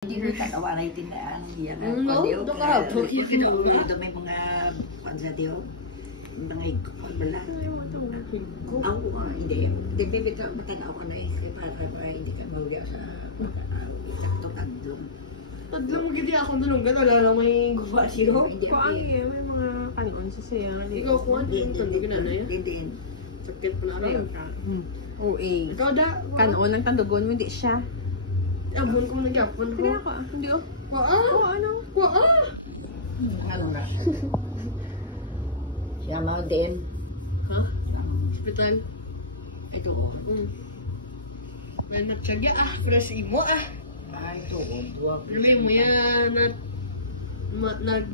Hindi mo tagawa na itinaan niya na. No, nakahapok yun. Ito may mga pansadyo. Mga ikapabala. Ako nga, hindi. Hindi, bibig ka matanaw ka na eh. Para hindi ka mawala sa takto-tandong. Tadlang mo gini ako nung gano'n. Wala lang may guba siya. Ko ang iya, may mga kanon sa siya. Ikaw ko, hindi tandog na na yan. Hindi. Sakit pala rin. Oo eh. Ikaw da. Kanon ang tandugon mo, hindi siya. Abon ko mo nagyapon ko. Sige ako ah. Hindi oh. Oo, ano? Ano na? Siya mga din. Ha? Hospital? Ito o. May natsagya fresh imo Ay, ito o. Duwag. Alam mo yan,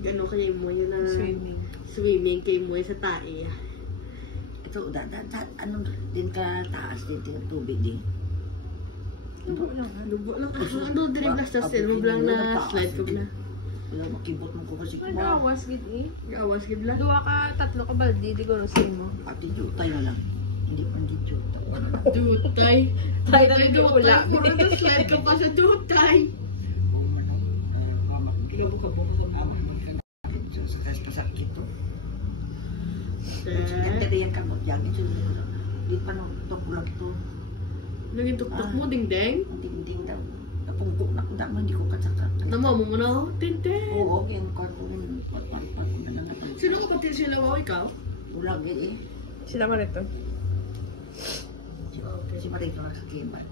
ano kayo mo yan na swimming kayo mo sa tae. Ito, ano din ka taas dito yung tubig din. Lubo lang ha? Lubo lang. Ano din yung nasa sale mo lang na slide ko na. Wala, makibot mo ko kasi Ay, nakawas gid eh. Gawas gid lang. Duwa ka, tatlo ka baldi, di ko say mo. Pati jutay na lang. Hindi pa hindi jutay. Dutay. Tayo na hindi pula. Puro na slide ka pa sa dutay. Kinabukabok ka pa. Sa pasakit to. Hindi rin yung kamot yan. Hindi pa nung tukulak to. Naging tuktok mo, ding-ding? Ang ding-ding daw. Napungkok na kung damo, hindi ko katsaka. Namo mo na, tintin. Oo, yung kwarto rin. Sino ka pati sila wow, ikaw? Ulang yun eh. Sila man ito. Si Marito na sa kibat.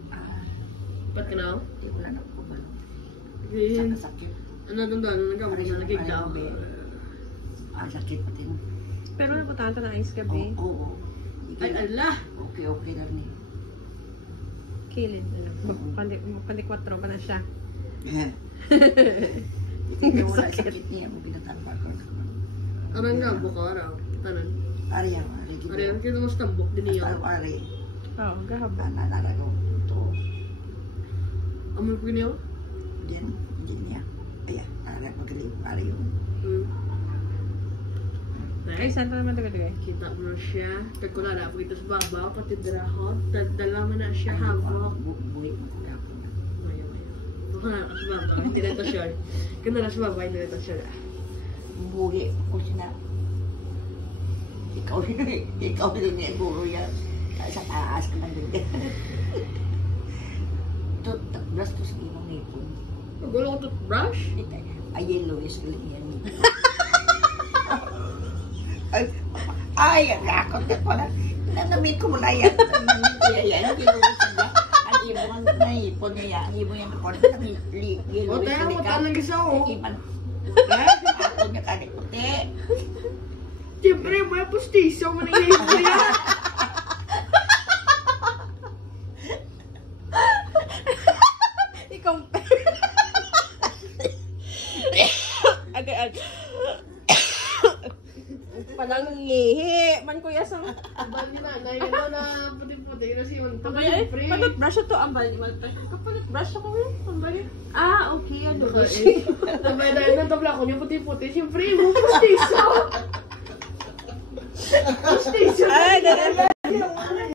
Ba't ka na? Hindi ko lang nakapabalo. Green. Sakit. Ano nandun? Nagkamot na nagigdaw. Sakit pati mo. Pero naputanta na ice gabi. Oo. Ay, ala! Okay na rin eh. Kilin. Pandi 4 pa na siya. Hindi mo na sakit niya. Mo pinatambak ko. Arang nga, buka araw. Tanan. Ari yan. Ariyan, kaya mas tambok din niyo. Ari. Oo, gahaba. Nanaragaw. Ito. Amoy ko niyo? Diyan. Diyan niya. Ayan. Magaling. Ari yun. Ay, saan pa naman taga-taga? Kita mo na siya. Kagkulala po ito sa babaw, pati drahot. Dala mo na siya hawak. Buhay mo ko na po. Maya. Baka na sa babaw, hindi na ito siya. Kung na sa babaw, hindi na ito siya. Buhay ko sina. Ikaw rin yung guro yan. Sa taas ka lang din. Toothbrush to sa imong ipon. Nagulo ko toothbrush? Ay, yellow is ulit yan. Ay, ang lakot ka pala. Nanamit ko mula yan. Nanamit ko yan. Ang ibon ang naipon niya yan. Ang ibon yung nakon. O, tayo mo talang isa o. Iban. Ako niya kanik puti. Siyempre, may pustiso mo na yung mo yan. Ikaw. Agad. Palang ngihi. Man kuya sa... Abang ni nanay, ano na puti-puti na siya. Pambali? Patot brush ito ang bali. Kapalit brush ako yun. Pambali. Ah, okay. Ano ba Sabay na yun ang tabla ko niya puti-puti. Siyempre, mo pustiso. Pustiso. Ay,